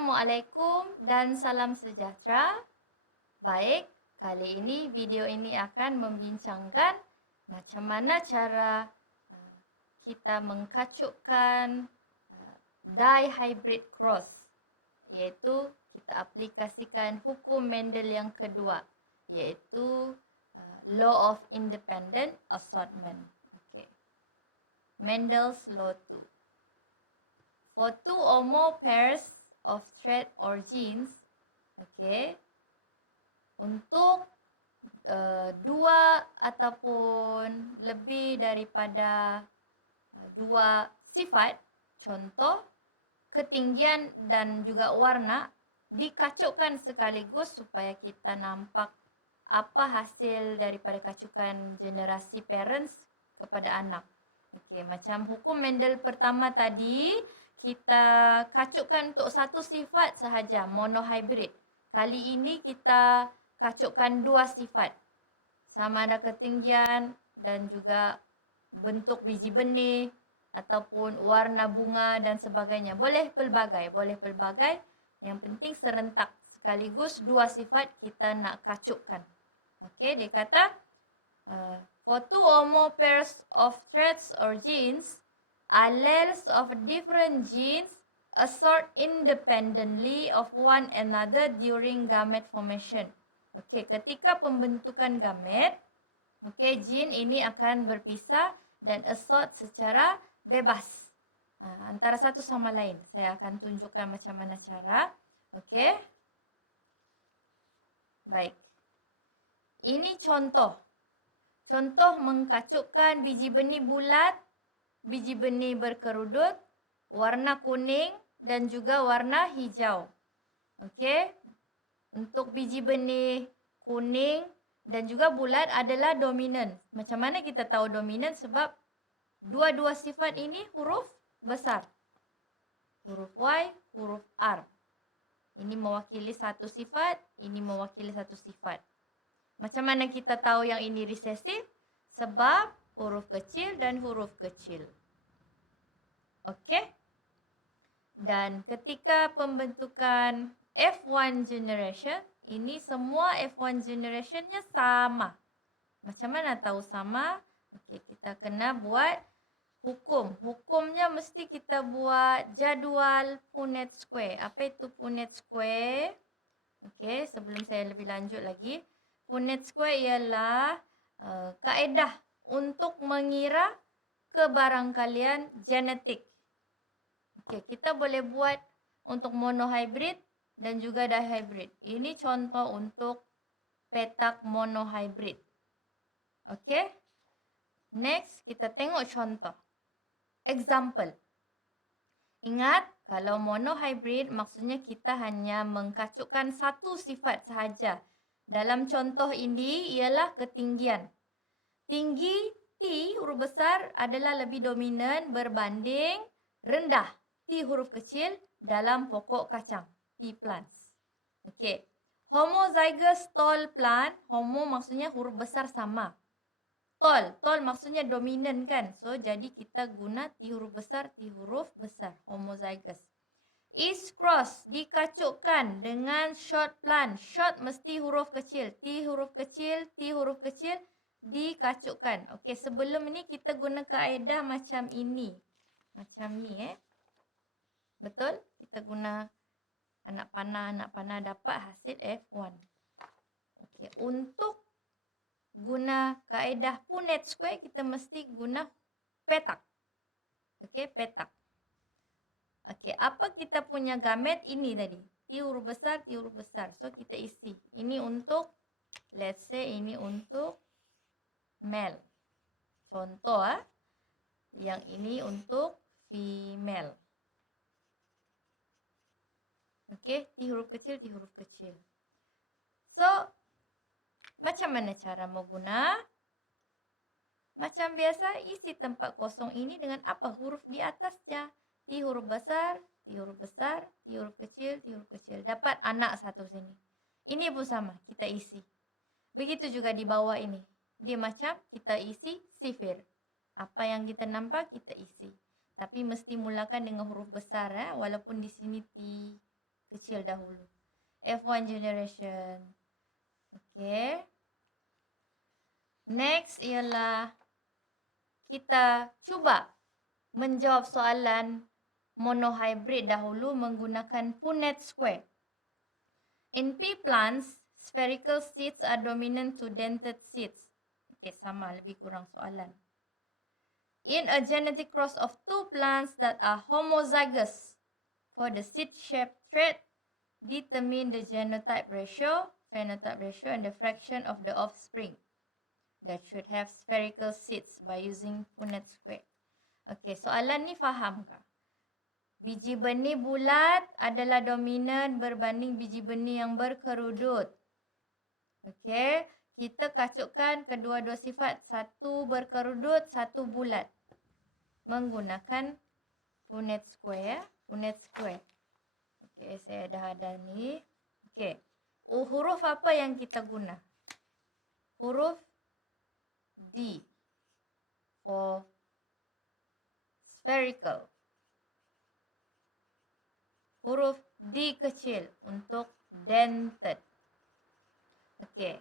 Assalamualaikum dan salam sejahtera. Baik, kali ini video ini akan membincangkan macam mana cara kita mengkacukkan dihybrid cross, iaitu kita aplikasikan hukum Mendel yang kedua, iaitu law of independent assortment. Okay. Mendel's law 2. For two or more pairs of thread or jeans, okay, untuk dua ataupun lebih daripada dua sifat, contoh ketinggian dan juga warna, dikacukkan sekaligus supaya kita nampak apa hasil daripada kacukan generasi parents kepada anak. Okey, macam hukum Mendel pertama tadi, kita kacukkan untuk satu sifat sahaja, monohybrid. Kali ini kita kacukkan dua sifat, sama ada ketinggian dan juga bentuk biji benih ataupun warna bunga dan sebagainya. Boleh pelbagai. Yang penting serentak. Sekaligus dua sifat kita nak kacukkan. Okey, dia kata for two or more pairs of threads or jeans, alleles of different genes assort independently of one another during gamete formation. Okey, ketika pembentukan gamet, okey, gene ini akan berpisah dan assort secara bebas antara satu sama lain. Saya akan tunjukkan macam mana cara. Okey. Baik. Ini contoh. Contoh mengkacukkan biji benih bulat, biji benih berkerudut, warna kuning dan juga warna hijau. Okey. Untuk biji benih kuning dan juga bulat adalah dominan. Macam mana kita tahu dominan? Sebab dua-dua sifat ini huruf besar. Huruf Y, huruf R. Ini mewakili satu sifat, ini mewakili satu sifat. Macam mana kita tahu yang ini resesif? Sebab huruf kecil dan huruf kecil. Okey? Dan ketika pembentukan F1 generation, ini semua F1 generationnya sama. Macam mana tahu sama? Okey, kita kena buat hukum. Hukumnya mesti kita buat jadual Punnett square. Apa itu Punnett square? Okey, sebelum saya lebih lanjut lagi. Punnett square ialah kaedah untuk mengira kebarangkalian genetik. Okey, kita boleh buat untuk monohybrid dan juga dihybrid. Ini contoh untuk petak monohybrid. Okey. Next, kita tengok contoh. Example. Ingat, kalau monohybrid maksudnya kita hanya mengkacukkan satu sifat sahaja. Dalam contoh ini ialah ketinggian. Tinggi T huruf besar adalah lebih dominan berbanding rendah T huruf kecil dalam pokok kacang, P plants. Okey. Homozygous tall plant, homo maksudnya huruf besar sama. Tall maksudnya dominan kan. So, jadi kita guna T huruf besar, T huruf besar. Homozygous. Is cross dikacukkan dengan short plant. Short mesti huruf kecil. T huruf kecil, T huruf kecil dikacukkan. Okey, sebelum ini kita guna kaedah macam ini. Macam ni Betul? Kita guna anak panah dapat hasil F1. Okey, untuk guna kaedah Punnett square, kita mesti guna petak. Okey, petak. Okey, apa kita punya gamet ini tadi? T huruf besar, T huruf besar. So, kita isi. Ini untuk, let's say ini untuk male. Contoh yang ini untuk female. Okey, T huruf kecil, T huruf kecil. So, macam mana cara mau guna? Macam biasa, isi tempat kosong ini dengan apa? Huruf di atasnya. T huruf besar, T huruf besar, T huruf kecil, T huruf kecil. Dapat anak satu sini. Ini pun sama, kita isi. Begitu juga di bawah ini. Dia macam kita isi sifir. Apa yang kita nampak, kita isi. Tapi mesti mulakan dengan huruf besar. Walaupun di sini T kecil dahulu. F1 generation. Okay. Next ialah kita cuba menjawab soalan monohybrid dahulu menggunakan Punnett square. In pea plants, spherical seeds are dominant to dentate seeds. Okay, sama lebih kurang soalan. In a genetic cross of two plants that are homozygous for the seed-shaped trait, determine the genotype ratio, phenotype ratio, and the fraction of the offspring that should have spherical seeds by using Punnett square. Okay, soalan ni faham ke? Biji benih bulat adalah dominan berbanding biji benih yang berkerudut. Okay, kita kacukkan kedua-dua sifat, satu berkerudut, satu bulat, menggunakan Punnett square. Punnett square. Okay, saya dah ada ni. Okay, huruf apa yang kita guna? Huruf D for spherical. Huruf D kecil untuk dentate. Okay,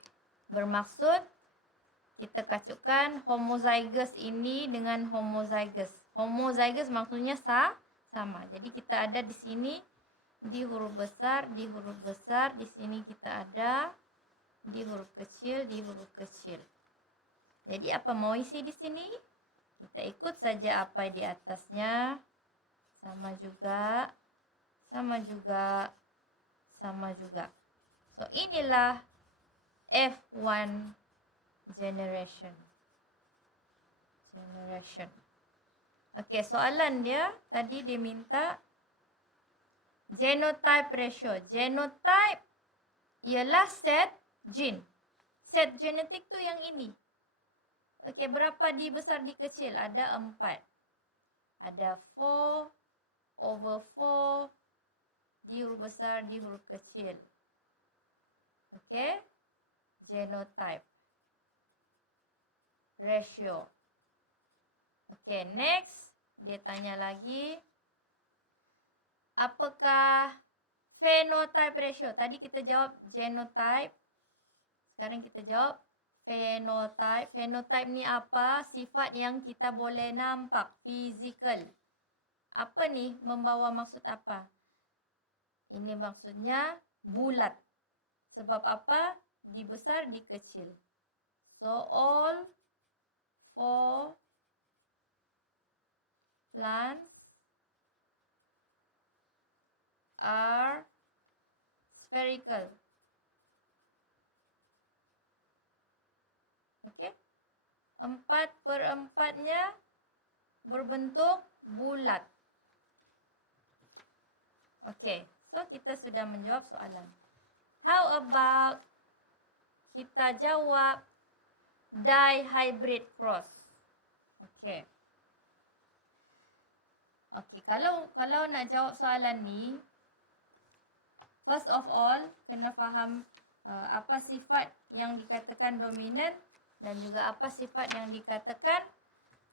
bermaksud kita kacukkan homozygous ini dengan homozygous. Homozygous maksudnya sama. Jadi kita ada di sini di huruf besar, di huruf besar. Di sini kita ada di huruf kecil, di huruf kecil. Jadi apa mau isi di sini? Kita ikut saja apa di atasnya. Sama juga, sama juga, sama juga. So inilah F1 generation. Okey, soalan dia tadi dia minta genotype ratio. Genotype ialah set gene. Set genetik tu yang ini. Okey, berapa di besar di kecil? Ada 4. Ada 4/4 di huruf besar di huruf kecil. Okey. Genotype ratio. Okay, next. Dia tanya lagi. Apakah phenotype ratio? Tadi kita jawab genotype. Sekarang kita jawab phenotype. Phenotype ni apa? Sifat yang kita boleh nampak. Physical. Apa ni? Membawa maksud apa? Ini maksudnya bulat. Sebab apa? Di besar, di kecil. So, all 4 plants are spherical. Okey. 4/4-nya berbentuk bulat. Okey. So, kita sudah menjawab soalan. How about kita jawab dihybrid cross? Okey. Okey, kalau nak jawab soalan ni, first of all kena faham apa sifat yang dikatakan dominant dan juga apa sifat yang dikatakan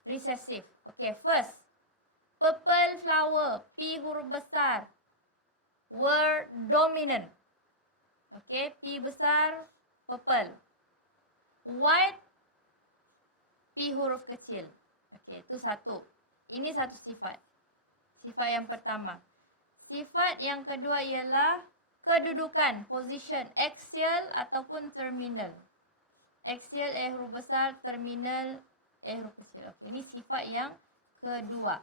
recessive. Okey, first, purple flower, P huruf besar, were dominant. Okey, P besar, purple. White, P huruf kecil. Okey, itu satu. Ini satu sifat. Sifat yang pertama. Sifat yang kedua ialah kedudukan, position, axial ataupun terminal. Axial, A huruf besar, terminal, A huruf kecil. Okey, ini sifat yang kedua.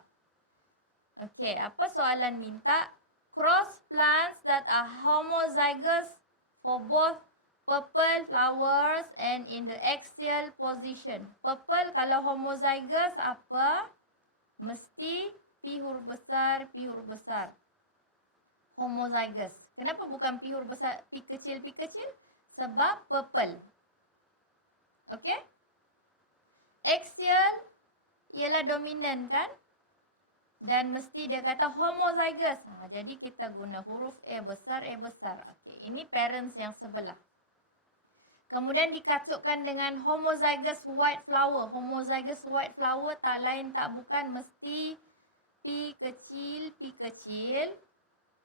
Okey, apa soalan minta? Cross plants that are homozygous for both purple flowers and in the axial position. Purple kalau homozygous apa? Mesti P huruf besar, P huruf besar. Homozygous. Kenapa bukan P huruf besar, P kecil, P kecil? Sebab purple. Okey? Axial ialah dominan kan? Dan mesti dia kata homozygous. Jadi kita guna huruf A besar, A besar. Okey, ini parents yang sebelah. Kemudian dikacukkan dengan homozygous white flower. Homozygous white flower tak lain tak bukan mesti P kecil, P kecil.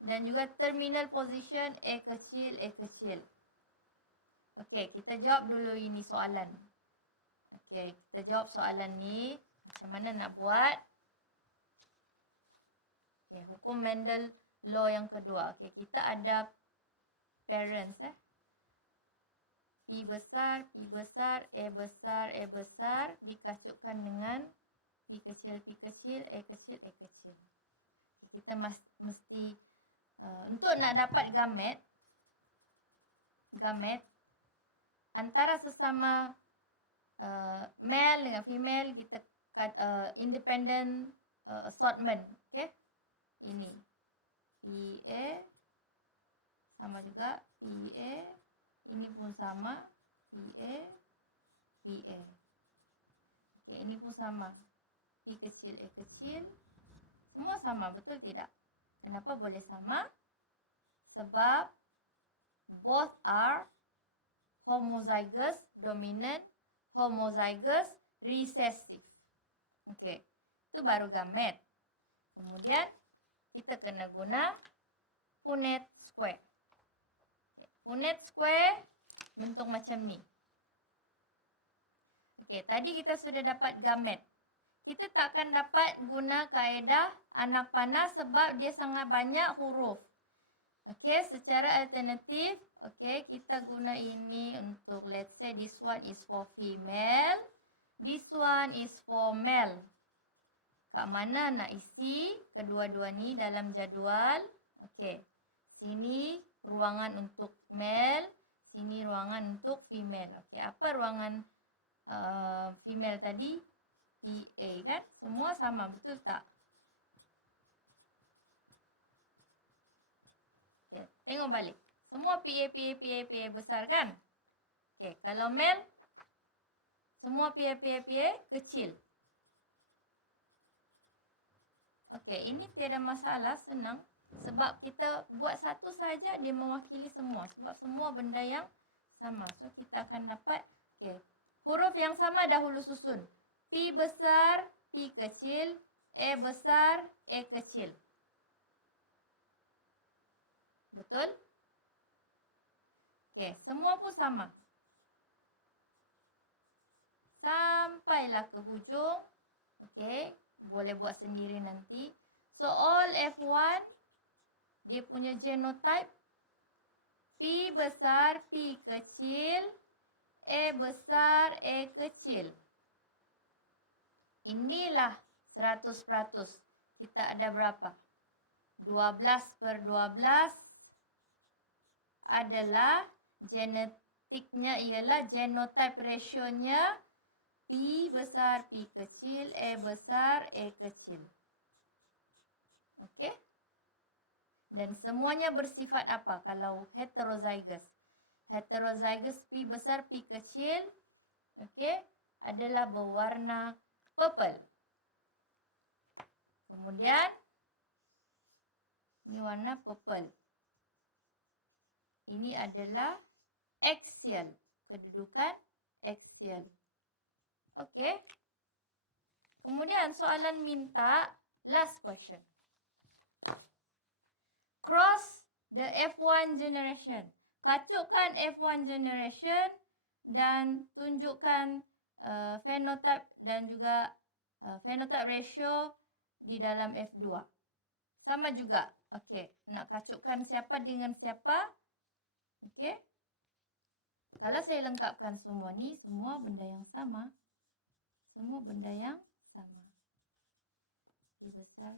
dan juga terminal position A kecil, A kecil. Okey, kita jawab dulu ini soalan. Okey, kita jawab soalan ni. Macam mana nak buat? Okey, hukum Mendel law yang kedua. Okey, kita ada parents P besar, P besar, A besar, A besar dikacukkan dengan P kecil, P kecil, A kecil, A kecil. Kita mesti untuk nak dapat gamet antara sesama male dengan female, kita independent assortment. Okay, ini PA sama juga PA, ini pun sama PA, PA. Okay, ini pun sama P kecil, A kecil, semua sama, betul tidak? Kenapa boleh sama? Sebab both are homozygous dominant, homozygous recessive. Okey, itu baru gamet. Kemudian kita kena guna Punnett square. Punnett square bentuk macam ni. Okey, tadi kita sudah dapat gamet. Kita takkan dapat guna kaedah anak panah sebab dia sangat banyak huruf. Okey, secara alternatif, okey, kita guna ini untuk, let's say this one is for female, this one is for male. Kat mana nak isi kedua-dua ni dalam jadual? Okey, sini ruangan untuk male, sini ruangan untuk female. Okey, apa ruangan female tadi? PA kan? Semua sama, betul tak? Okay, tengok balik. Semua PA besar kan? Okay, kalau male, semua PA kecil. Okay, ini tiada masalah, senang. Sebab kita buat satu saja, dia mewakili semua. Sebab semua benda yang sama. So, kita akan dapat, okay, huruf yang sama dahulu susun. P besar, P kecil, A besar, A kecil. Betul? Okey, semua pun sama. Sampailah ke hujung. Okey, boleh buat sendiri nanti. So, all F1, dia punya genotype P besar, P kecil, A besar, A kecil. Inilah 100%. Kita ada berapa? 12/12 adalah genetiknya, ialah genotype ratio-nya P besar, P kecil, A besar, A kecil. Okey? Dan semuanya bersifat apa kalau heterozygous? Heterozygous P besar, P kecil, okey, adalah berwarna purple. Kemudian ini warna purple. Ini adalah axial, kedudukan axial. Okey. Kemudian soalan minta last question. Cross the F1 generation. Kacukkan F1 generation dan tunjukkan phenotype dan juga phenotype ratio di dalam F2. Sama juga. Okey, nak kacukkan siapa dengan siapa? Okey. Kalau saya lengkapkan semua ni, semua benda yang sama. Semua benda yang sama. P besar.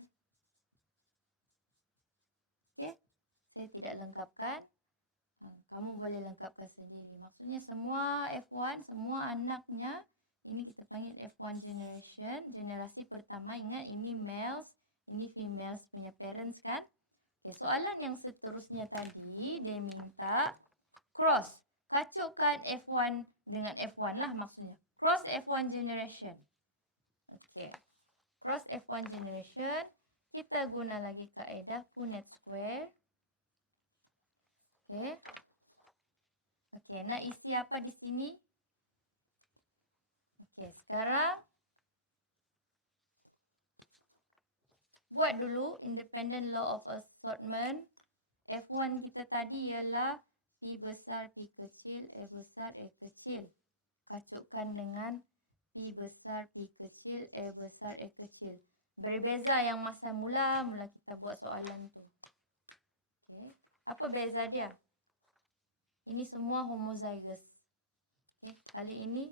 Okey. Saya tidak lengkapkan. Kamu boleh lengkapkan sendiri. Maksudnya semua F1, semua anaknya, ini kita panggil F1 generation. Generasi pertama, ingat ini males, ini females punya parents kan. Okay, soalan yang seterusnya tadi, dia minta cross. Kacukkan F1 dengan F1 lah maksudnya. Cross F1 generation. Okay. Cross F1 generation. Kita guna lagi kaedah Punnett square. Okay. Okay, nak isi apa di sini? Okay, sekarang buat dulu independent law of assortment. F1 kita tadi ialah P besar, P kecil, A besar, A kecil. Kacukkan dengan P besar, P kecil, A besar, A kecil. Berbeza yang masa mula kita buat soalan tu. Okay. Apa beza dia? Ini semua homozygous. Okay. Kali ini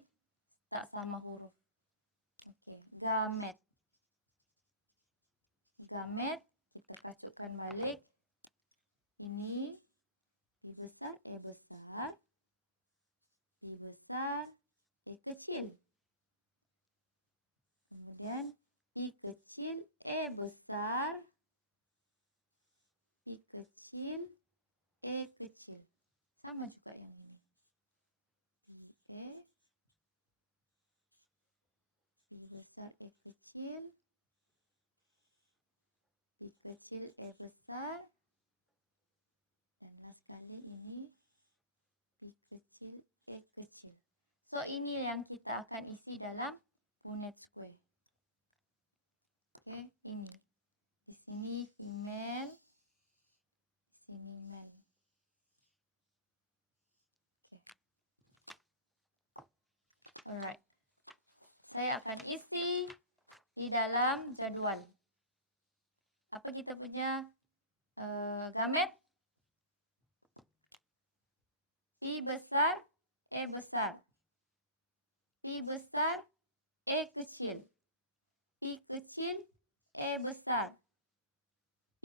tak sama huruf. Okay. Gamet. Gamet kita kacukkan balik. Ini P besar, A besar. P besar, A kecil. Kemudian P kecil, A besar. P kecil, A kecil. Sama juga yang ini. A. P besar, A kecil. P kecil, A besar. Dan last kali ini P kecil, A kecil. So, ini yang kita akan isi dalam Punnett square. Okay, ini. Di sini female. Di sini male. Okay. Alright. Saya akan isi di dalam jadual. Apa kita punya gamet? P besar, A besar. P besar, A kecil. P kecil, A besar.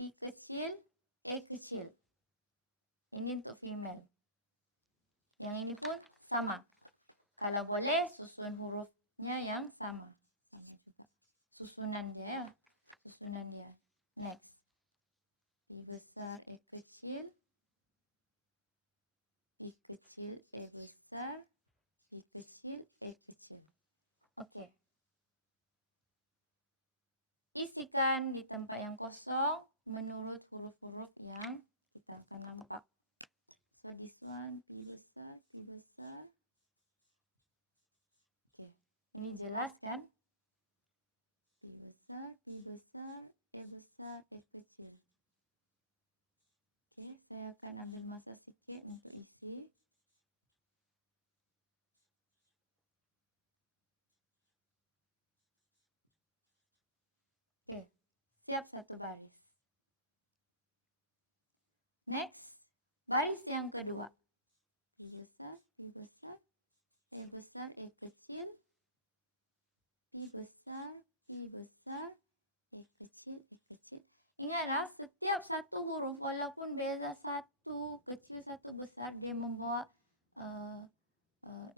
P kecil, A kecil. Ini untuk female. Yang ini pun sama. Kalau boleh, susun hurufnya yang sama. Sama juga. Susunan dia ya. Susunan dia. Next. P besar, A kecil. P kecil, A besar. P kecil, A kecil. Okey. Isikan di tempat yang kosong menurut huruf-huruf yang kita akan nampak. So this one, P besar, P besar. Okey. Ini jelas kan? P besar, P besar, A besar, A kecil. Okey, saya akan ambil masa sikit untuk isi. Okey, setiap satu baris. Next, baris yang kedua. P besar, P besar, A besar, A kecil. P besar, P besar, A kecil, A kecil. Ingatlah, setiap satu huruf walaupun beza satu kecil satu besar, dia membawa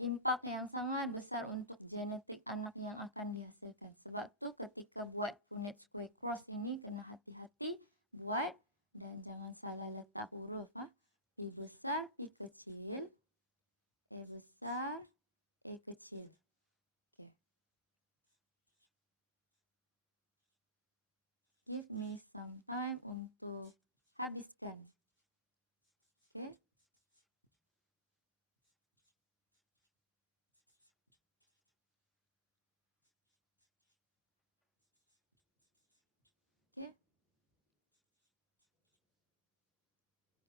impak yang sangat besar untuk genetik anak yang akan dihasilkan. Sebab tu ketika buat Punnett square cross ini kena hati-hati buat dan jangan salah letak huruf. P besar, P kecil, A besar, A kecil. Okay. Give me some time untuk habiskan. Okay. Okay.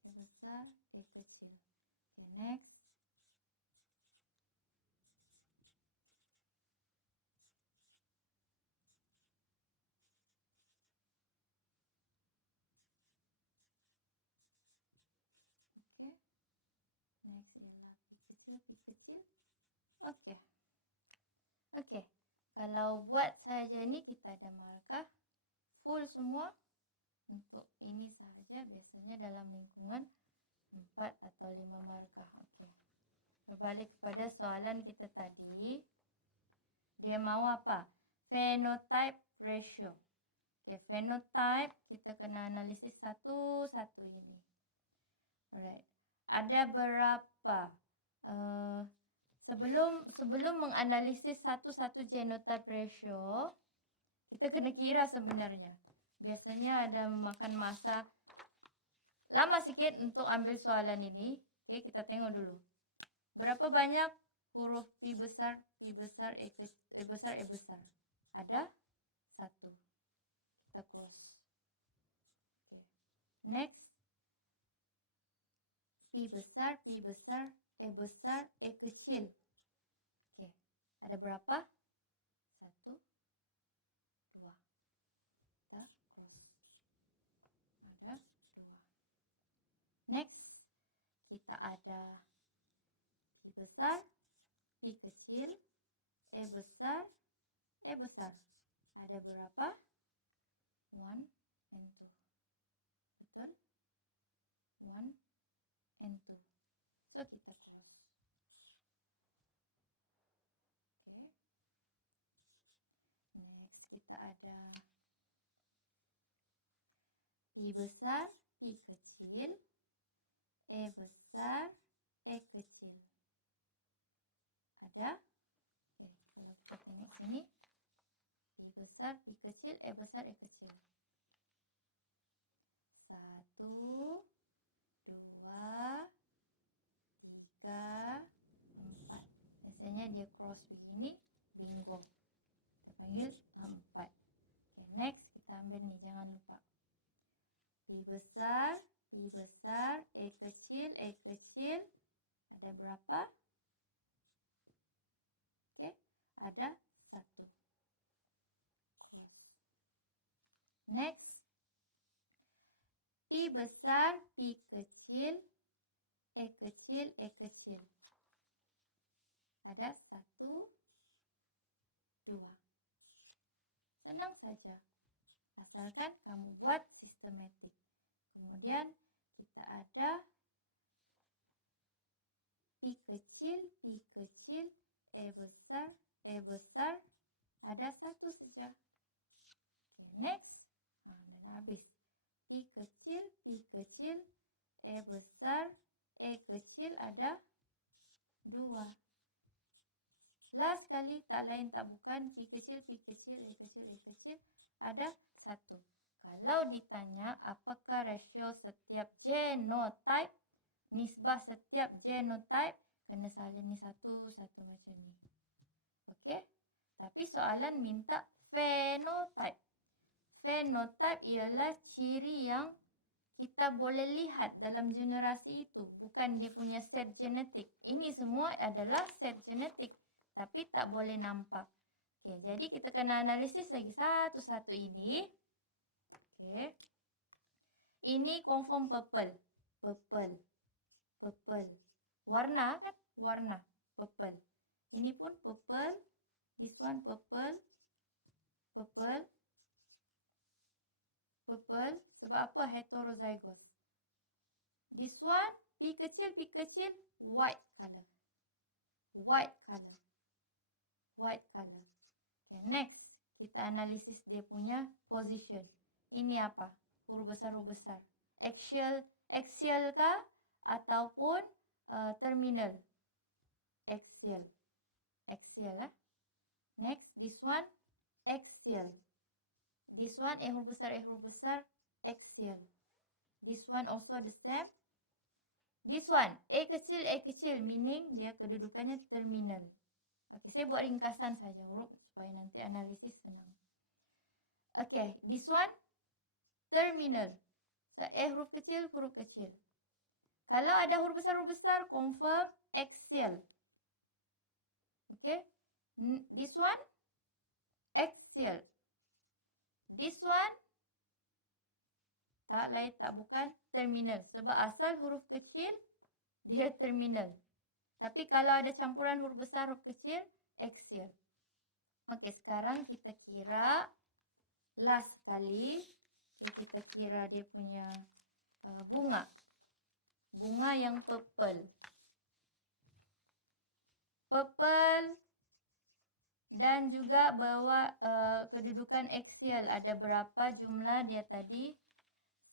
A besar, A kecil. Okay, next. Okay. Next ialah P kecil, P kecil. Okay. Okay. Kalau buat saja ni kita ada markah full semua. Untuk ini sahaja biasanya dalam lingkungan 4 atau 5 markah. Okey. Berbalik kepada soalan kita tadi. Dia mahu apa? Phenotype ratio. Okey, phenotype kita kena analisis satu-satu ini. Alright. Ada berapa? Sebelum menganalisis satu-satu genotype ratio, kita kena kira sebenarnya. Biasanya ada memakan masa lama sikit untuk ambil soalan ini. Okey, kita tengok dulu. Berapa banyak huruf P besar, A besar, A besar? Ada? 1. Kita cross. B besar, E kecil. Okey. Ada berapa? 1, 2. Kita cross. Ada 2. Next, kita ada B besar, B kecil, E besar, E besar. Ada berapa? 1 and 2. Betul? 1 and 2. So, kita cross. Okay. Next, kita ada P besar, P kecil, E besar, E kecil. Ada? Okay. Kalau kita tengok sini, P besar, P kecil, E besar, E kecil. 1, 2, 3, 4. Biasanya dia cross begini, bingo. Kita panggil 4. Okay, next kita ambil ni, jangan lupa. P besar, E kecil, ada berapa? Okay, ada 1. Next, P besar, P kecil, E kecil. Ada 1, 2. Senang saja. Asalkan kamu buat sistematik. Kemudian kita ada P kecil, E besar, ada 1 saja. Okay, next. Dan habis. P kecil, E besar, ada 2. Last sekali, tak lain tak bukan P kecil, E kecil, ada 1. Kalau ditanya apakah rasio setiap genotype, nisbah setiap genotype, kena salin ni satu macam ni. Okey? Tapi soalan minta phenotype. Phenotype ialah ciri yang kita boleh lihat dalam generasi itu. Bukan dia punya set genetik. Ini semua adalah set genetik. Tapi tak boleh nampak. Okey, jadi kita kena analisis lagi satu-satu ini. Okey. Ini confirm purple. Warna kan? Warna. Purple. Ini pun purple. This one purple. Sebab apa? Heterozygous. This one, P kecil, white color. Okay, next. Kita analisis dia punya position. Ini apa? Huruf besar. Axial kah? Ataupun terminal? Axial lah. Next, this one, axial. This one, huruf besar, axial. This one also the same. This one, A kecil, meaning dia kedudukannya terminal. Okey, saya buat ringkasan saja huruf supaya nanti analisis senang. Okey, this one, terminal. So, huruf kecil. Kalau ada huruf besar, confirm axial. Okey. This one, axial. This one, tak lain tak bukan terminal. Sebab asal huruf kecil, dia terminal. Tapi kalau ada campuran huruf besar, huruf kecil, axial. Okey, sekarang kita kira last sekali. Kita kira dia punya bunga. Bunga yang purple. Dan juga bawa kedudukan axial. Ada berapa jumlah dia tadi?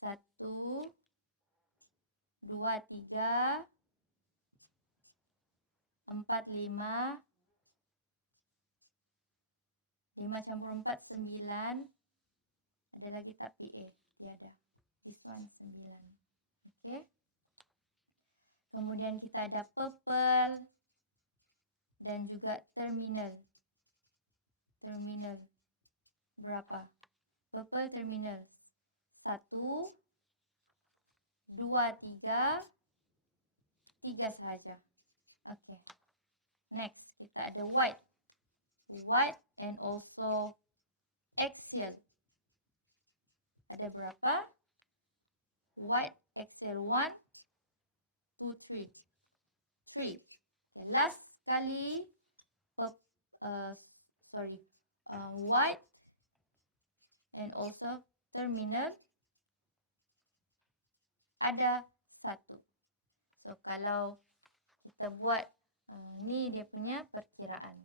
1, 2, 3, 4, 5. 5 campur 4, 9. Ada lagi tak PA? Tiada. This one 9. Okey. Kemudian kita ada purple. Dan juga terminal. Berapa? Purple terminal. 1, 2, 3, 3 sahaja. Okay. Next, kita ada white. White and also axial. Ada berapa? White axial 1, 2, 3. 3. Okay, last kali white and also terminal ada 1. So kalau kita buat ni dia punya perkiraan.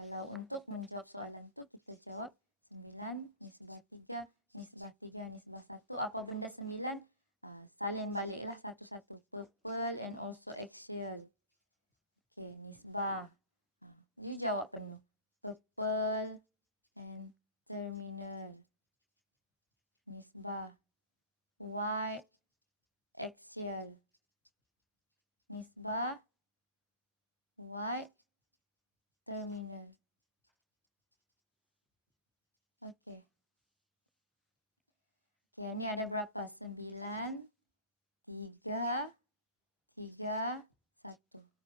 Kalau untuk menjawab soalan tu kita jawab 9 nisbah 3 nisbah 3 nisbah 1. Apa benda 9? Salin baliklah satu-satu. Purple and also axial. Okay, nisbah. You jawab penuh. Purple and terminal. Nisbah. White axial. Nisbah. White terminal. Okay. Okay, ni ada berapa? 9, 3, 3, 1.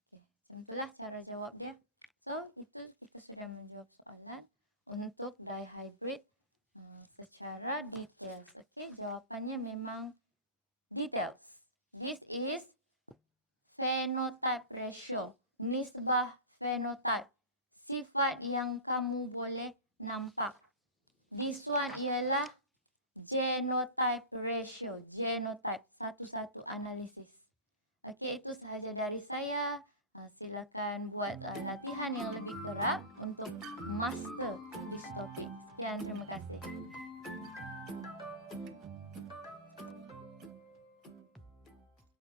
Okay, macam itulah cara jawab dia. So, itu kita sudah menjawab soalan untuk dihybrid secara details. Okay, jawapannya memang details. This is phenotype ratio. Nisbah phenotype. Sifat yang kamu boleh nampak. This one ialah genotype ratio. Genotype. Satu-satu analisis. Okey, itu sahaja dari saya. Silakan buat latihan yang lebih kerap untuk master this topic. Sekian, terima kasih.